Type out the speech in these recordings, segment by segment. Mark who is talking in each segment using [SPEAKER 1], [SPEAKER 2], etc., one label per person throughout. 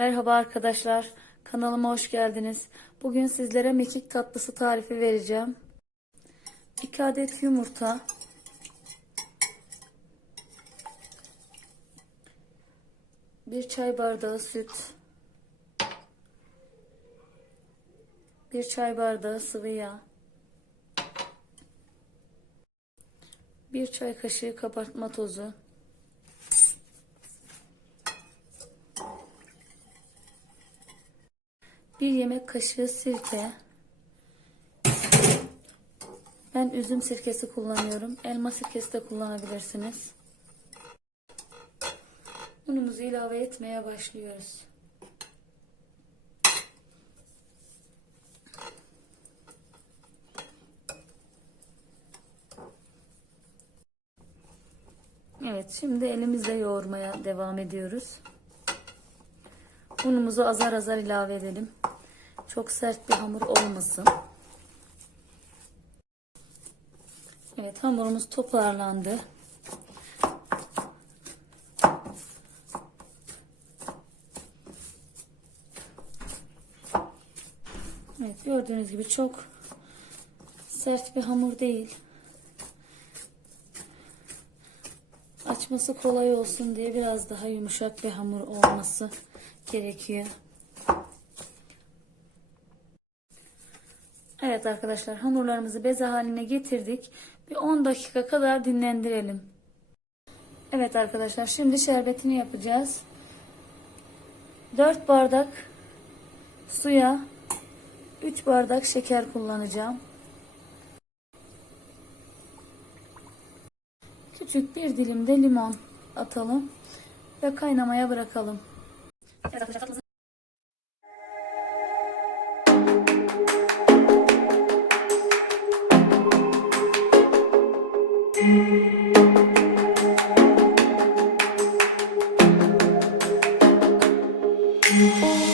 [SPEAKER 1] Merhaba arkadaşlar, kanalıma hoş geldiniz. Bugün sizlere mekik tatlısı tarifi vereceğim. 2 adet yumurta, bir çay bardağı süt, bir çay bardağı sıvı yağ, bir çay kaşığı kabartma tozu, Bir yemek kaşığı sirke. Ben üzüm sirkesi kullanıyorum. Elma sirkesi de kullanabilirsiniz. Unumuzu ilave etmeye başlıyoruz. Evet, şimdi elimizle yoğurmaya devam ediyoruz. Unumuzu azar azar ilave edelim. Çok sert bir hamur olmasın. Evet hamurumuz toparlandı. Evet gördüğünüz gibi çok sert bir hamur değil. Açması kolay olsun diye biraz daha yumuşak bir hamur olması gerekiyor. Evet arkadaşlar hamurlarımızı beze haline getirdik. Bir 10 dakika kadar dinlendirelim. Evet arkadaşlar şimdi şerbetini yapacağız. 4 bardak suya 3 bardak şeker kullanacağım. Küçük bir dilim de limon atalım ve kaynamaya bırakalım. Evet arkadaşlar Música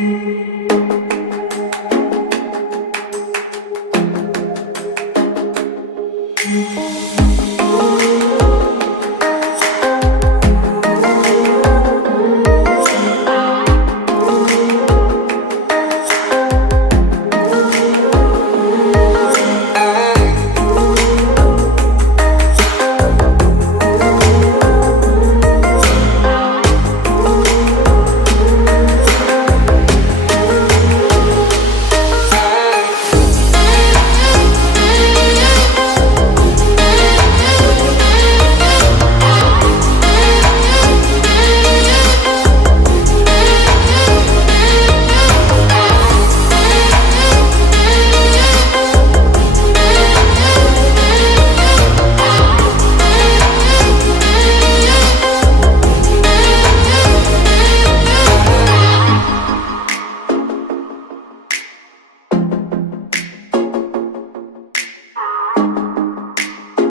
[SPEAKER 1] thank you.